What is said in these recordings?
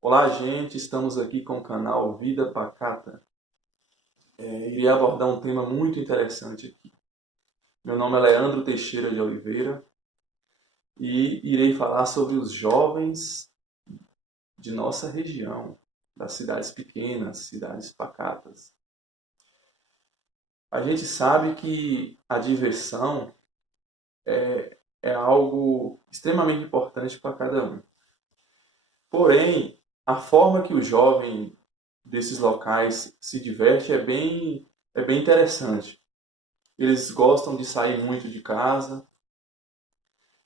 Olá, gente! Estamos aqui com o canal Vida Pacata. Irei abordar um tema muito interessante aqui. Meu nome é Leandro Teixeira de Oliveira e irei falar sobre os jovens de nossa região, das cidades pequenas, cidades pacatas. A gente sabe que a diversão é algo extremamente importante para cada um. Porém, a forma que o jovem desses locais se diverte é bem interessante. Eles gostam de sair muito de casa,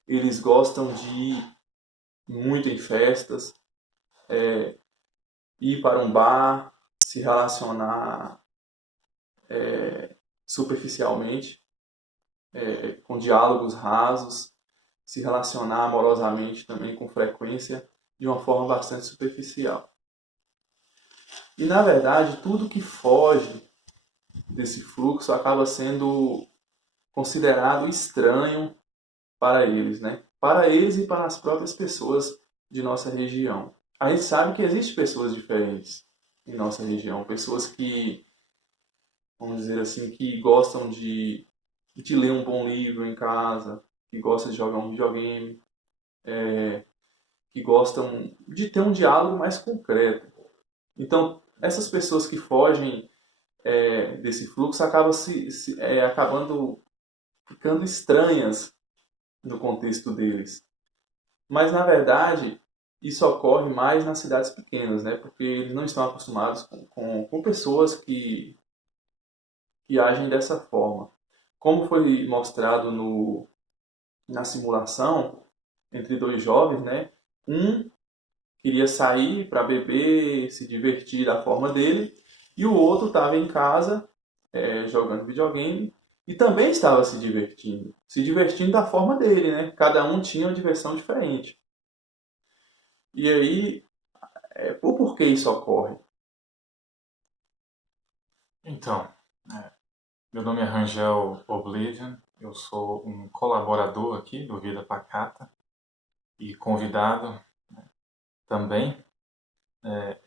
eles gostam de ir muito em festas, ir para um bar, se relacionar superficialmente, com diálogos rasos, se relacionar amorosamente também com frequência, de uma forma bastante superficial. E, na verdade, tudo que foge desse fluxo acaba sendo considerado estranho para eles, né? Para eles e para as próprias pessoas de nossa região. A gente sabe que existem pessoas diferentes em nossa região, pessoas que, vamos dizer assim, que gostam de ler um bom livro em casa, que gostam de jogar um videogame, que gostam de ter um diálogo mais concreto. Então, essas pessoas que fogem desse fluxo acabam acabando ficando estranhas no contexto deles. Mas, na verdade, isso ocorre mais nas cidades pequenas, né? Porque eles não estão acostumados com pessoas que agem dessa forma. Como foi mostrado na simulação entre dois jovens, né? Um queria sair para beber, se divertir da forma dele, e o outro estava em casa jogando videogame e também estava se divertindo da forma dele, né? Cada um tinha uma diversão diferente. E aí, o porquê isso ocorre? Então, meu nome é Rangel Oblivion, eu sou um colaborador aqui do Vida Pacata e convidado também.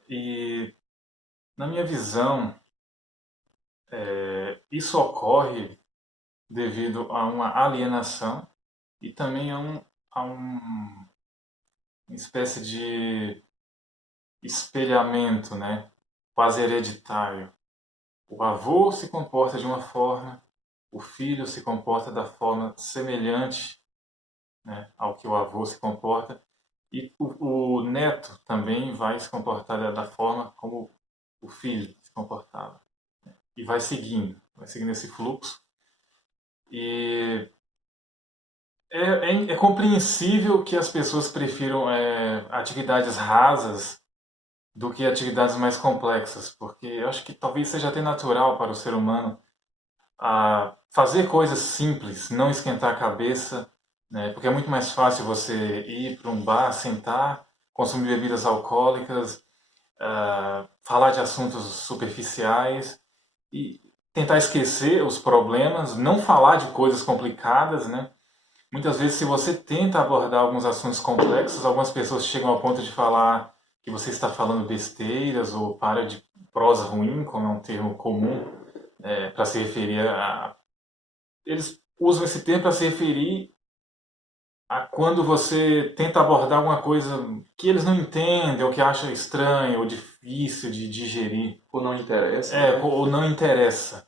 E na minha visão, isso ocorre devido a uma alienação e também a uma espécie de espelhamento, né, quase hereditário. O avô se comporta de uma forma, o filho se comporta da forma semelhante, né, ao que o avô se comporta, e o neto também vai se comportar da forma como o filho se comportava. E vai seguindo esse fluxo. E é compreensível que as pessoas prefiram atividades rasas do que atividades mais complexas, porque eu acho que talvez seja até natural para o ser humano fazer coisas simples, não esquentar a cabeça, né? Porque é muito mais fácil você ir para um bar, sentar, consumir bebidas alcoólicas, falar de assuntos superficiais e tentar esquecer os problemas, não falar de coisas complicadas, né? Muitas vezes, se você tenta abordar alguns assuntos complexos, algumas pessoas chegam ao ponto de falar que você está falando besteiras ou para de prosa ruim, como é um termo comum para se referir a. Eles usam esse termo para se referir a quando você tenta abordar alguma coisa que eles não entendem, ou que acham estranho, ou difícil de digerir. Ou não interessa, né? Ou não interessa.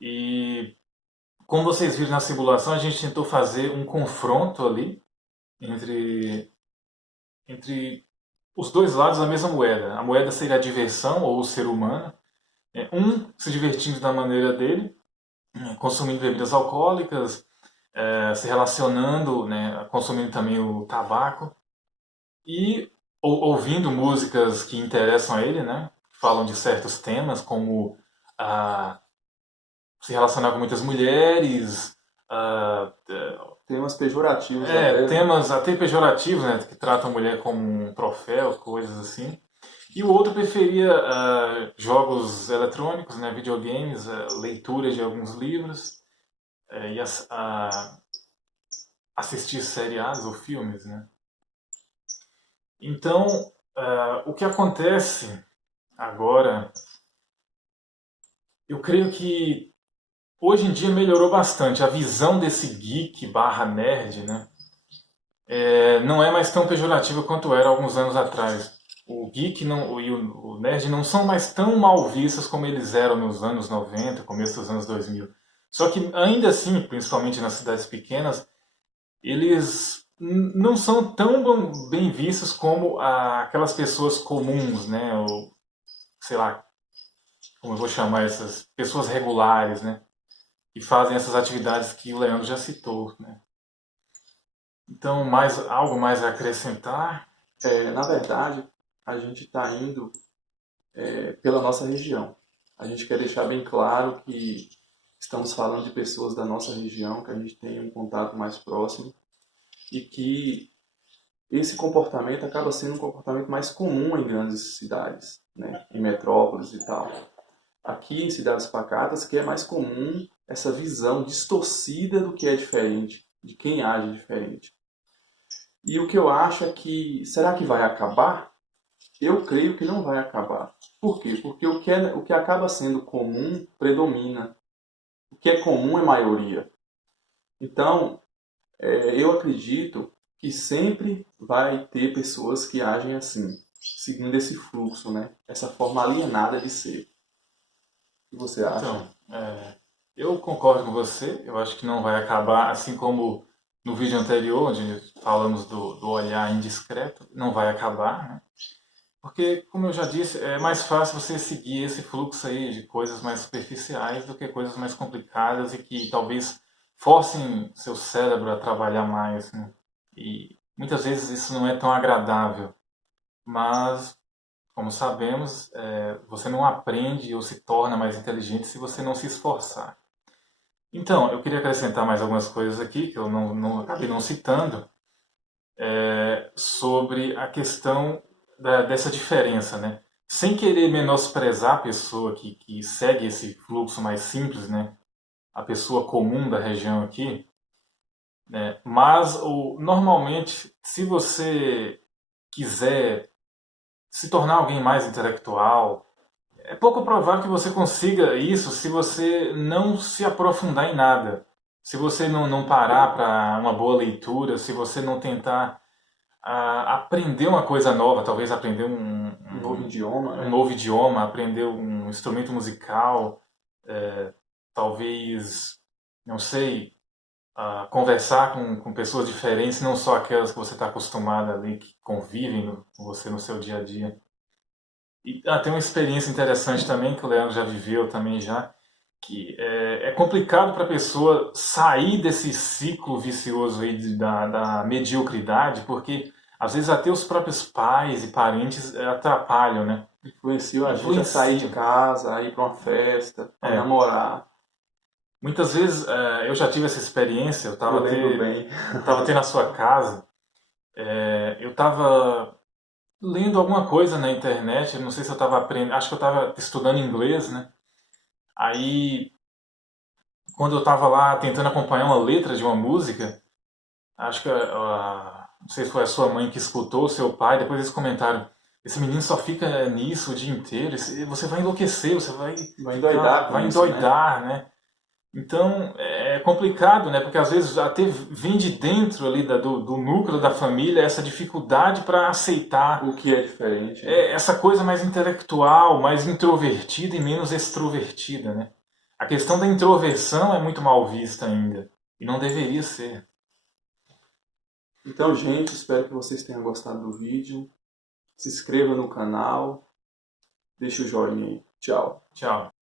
E como vocês viram na simulação, a gente tentou fazer um confronto ali entre, entre os dois lados da mesma moeda. A moeda seria a diversão ou o ser humano. Um se divertindo da maneira dele, consumindo bebidas alcoólicas, se relacionando, né, consumindo também o tabaco e ouvindo músicas que interessam a ele, né, que falam de certos temas, como se relacionar com muitas mulheres, Temas pejorativos até, né? temas até pejorativos, né, que tratam a mulher como um troféu, coisas assim. E o outro preferia jogos eletrônicos, né, videogames, leitura de alguns livros e assistir seriados ou filmes, né? Então, o que acontece agora, eu creio que hoje em dia melhorou bastante. A visão desse geek barra nerd, né? Não é mais tão pejorativa quanto era alguns anos atrás. O geek e o nerd não são mais tão mal vistos como eles eram nos anos 90, começo dos anos 2000. Só que ainda assim, principalmente nas cidades pequenas, eles não são tão bem vistos como aquelas pessoas comuns, né? Ou, sei lá, como eu vou chamar essas pessoas regulares, né? Que fazem essas atividades que o Leandro já citou, né? Então, algo mais a acrescentar? Na verdade, a gente está indo pela nossa região. A gente quer deixar bem claro que estamos falando de pessoas da nossa região, que a gente tem um contato mais próximo e que esse comportamento acaba sendo um comportamento mais comum em grandes cidades, né? Em metrópoles e tal. Aqui em cidades pacatas que é mais comum essa visão distorcida do que é diferente, de quem age diferente. E o que eu acho é que, será que vai acabar? Eu creio que não vai acabar. Por quê? Porque o que acaba sendo comum predomina. O que é comum é maioria. Então, eu acredito que sempre vai ter pessoas que agem assim, seguindo esse fluxo, né? Essa forma alienada de ser. O que você acha? Então, eu concordo com você. Eu acho que não vai acabar, assim como no vídeo anterior, onde falamos do olhar indiscreto, não vai acabar, né? Porque, como eu já disse, é mais fácil você seguir esse fluxo aí de coisas mais superficiais do que coisas mais complicadas e que talvez forcem seu cérebro a trabalhar mais, né? E muitas vezes isso não é tão agradável, mas, como sabemos, você não aprende ou se torna mais inteligente se você não se esforçar. Então, eu queria acrescentar mais algumas coisas aqui que eu não acabei não citando sobre a questão dessa diferença, né? Sem querer menosprezar a pessoa que segue esse fluxo mais simples, né? A pessoa comum da região aqui, né? Mas normalmente, se você quiser se tornar alguém mais intelectual, é pouco provável que você consiga isso se você não se aprofundar em nada. Se você não parar para uma boa leitura, se você não tentar aprender uma coisa nova, talvez aprender Um novo idioma, um novo idioma, aprender um instrumento musical, talvez, não sei, conversar com pessoas diferentes, não só aquelas que você está acostumado ali, que convivem com você no seu dia a dia. E tem uma experiência interessante também, que o Leandro já viveu também já, que é complicado para a pessoa sair desse ciclo vicioso aí da mediocridade, porque às vezes até os próprios pais e parentes atrapalham, né? influenciou a gente a sair de casa, a ir para uma festa, a namorar. Muitas vezes eu já tive essa experiência, Eu lembro bem. eu estava até na sua casa, eu estava lendo alguma coisa na internet, não sei se eu estava aprendendo, acho que eu estava estudando inglês, né? Aí, quando eu estava lá tentando acompanhar uma letra de uma música, acho que não sei se foi a sua mãe que escutou, o seu pai, depois eles comentaram: esse menino só fica nisso o dia inteiro, você vai enlouquecer, você Vai endoidar com vai isso, né? endoidar, né? Então é complicado, né? Porque às vezes até vem de dentro ali do núcleo da família essa dificuldade para aceitar O que é diferente, né? essa coisa mais intelectual, mais introvertida e menos extrovertida, né? A questão da introversão é muito mal vista ainda e não deveria ser. Então, gente, espero que vocês tenham gostado do vídeo. Se inscreva no canal, deixa o joinha aí. Tchau. Tchau.